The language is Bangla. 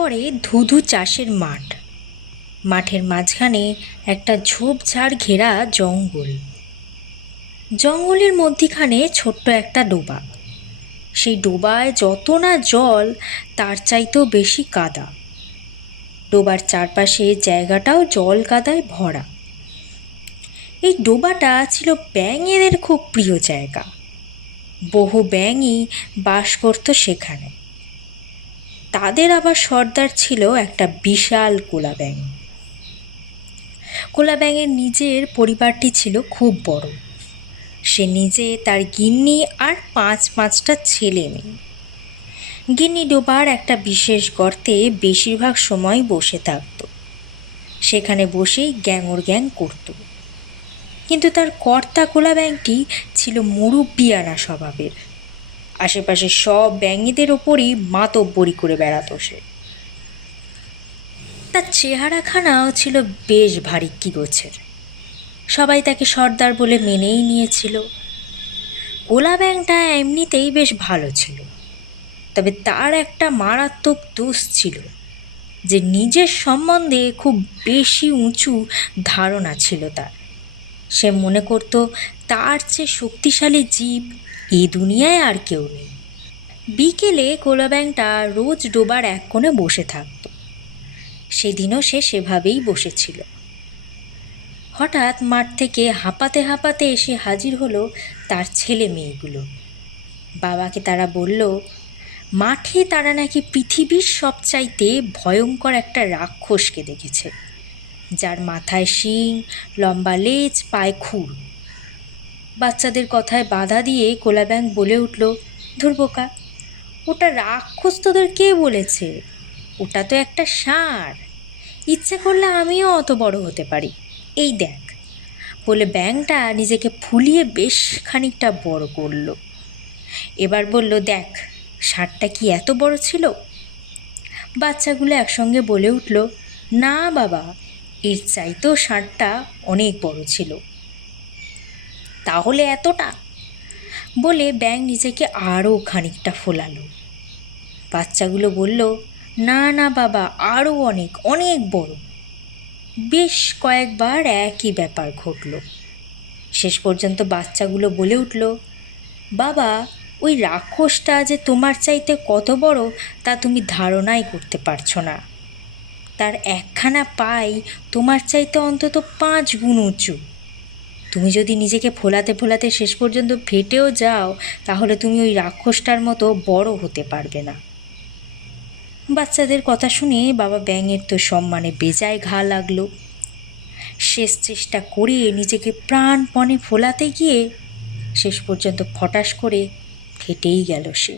পড়ে ধুধু চাষের মাঠ। মাঠের মাঝখানে একটা ঝোপঝাড় ঘেরা জঙ্গল। জঙ্গলের মধ্যিখানে ছোট্ট একটা ডোবা। সেই ডোবায় যত না জল, তার চাইতেও বেশি কাদা। ডোবার চারপাশে জায়গাটাও জল কাদায় ভরা। এই ডোবাটা ছিল ব্যাঙেদের খুব প্রিয় জায়গা। বহু ব্যাঙই বাস করত সেখানে। তাদের আবার সর্দার ছিল একটা বিশাল কোলা ব্যাঙ। কোলা ব্যাঙের নিজের পরিবারটি ছিল খুব বড়। সে নিজে, তার গিন্নি আর পাঁচটা ছেলে মেয়ে। গিন্নি ডোবার একটা বিশেষ গর্তে বেশিরভাগ সময় বসে থাকত। সেখানে বসেই গ্যাঙর গ্যাং করত। কিন্তু তার কর্তা কোলা ব্যাঙটি ছিল মুরুব্বিয়ানা স্বভাবের। আশেপাশে সব ব্যাঙেদের ওপরই মাতব্বরি করে বেড়াত সে। তার চেহারাখানাও ছিল বেশ ভারিক্কি গোছের। সবাই তাকে সর্দার বলে মেনেই নিয়েছিল। কোলা ব্যাঙটা এমনিতেই বেশ ভালো ছিল, তবে তার একটা মারাত্মক দোষ ছিল যে নিজের সম্বন্ধে খুব বেশি উঁচু ধারণা ছিল তার। সে মনে করত তার চেয়ে শক্তিশালী জীব এই দুনিয়ায় আর কেউ নেই। বিকেলে কোলা ব্যাঙটা রোজ ডোবার এক কোণে বসে থাকত। সেদিনও সে সেভাবেই বসেছিল। হঠাৎ মাঠ থেকে হাঁপাতে হাঁপাতে এসে হাজির হলো তার ছেলে মেয়েগুলো। বাবাকে তারা বলল, মাঠে তারা নাকি পৃথিবীর সবচাইতে ভয়ঙ্কর একটা রাক্ষসকে দেখেছে, যার মাথায় শিং, লম্বা লেজ, পায়ে খুর। বাচ্চাদের কথায় বাধা দিয়ে কোলা ব্যাঙ বলে উঠল, ধুর বোকা, ওটা রাক্ষস তোদের কে বলেছে? ওটা তো একটা ষাঁড়। ইচ্ছে করলে আমিও অত বড় হতে পারি, এই দেখ। বলে ব্যাঙটা নিজেকে ফুলিয়ে বেশ খানিকটা বড় করল। এবার বলল, দেখ ষাঁড়টা কি এত বড় ছিল? বাচ্চাগুলো একসঙ্গে বলে উঠল, না বাবা, এর চাইতেও ষাঁড়টা অনেক বড় ছিল। তাহলে এতটা? বলে ব্যাঙ নিজেকে আরও খানিকটা ফোলালো। বাচ্চাগুলো বলল, না না বাবা, আরও অনেক অনেক বড়। বেশ কয়েকবার একই ব্যাপার ঘটল। শেষ পর্যন্ত বাচ্চাগুলো বলে উঠল, বাবা, ওই রাক্ষসটা যে তোমার চাইতে কত বড় তা তুমি ধারণাই করতে পারছো না। তার একখানা পাই তোমার চাইতে অন্তত 5 গুণ উঁচু। তুমি যদি নিজেকে ফোলাতে ফোলাতে শেষ পর্যন্ত ফেটেও যাও, তাহলে তুমি ওই রাক্ষসটার মতো বড় হতে পারবে না। বাচ্চাদের কথা শুনে বাবা ব্যাঙের তো সম্মানে বেজায় ঘা লাগলো। শেষ চেষ্টা করে নিজেকে প্রাণপণে ফোলাতে গিয়ে শেষ পর্যন্ত ফটাস করে ফেটেই গেল সে।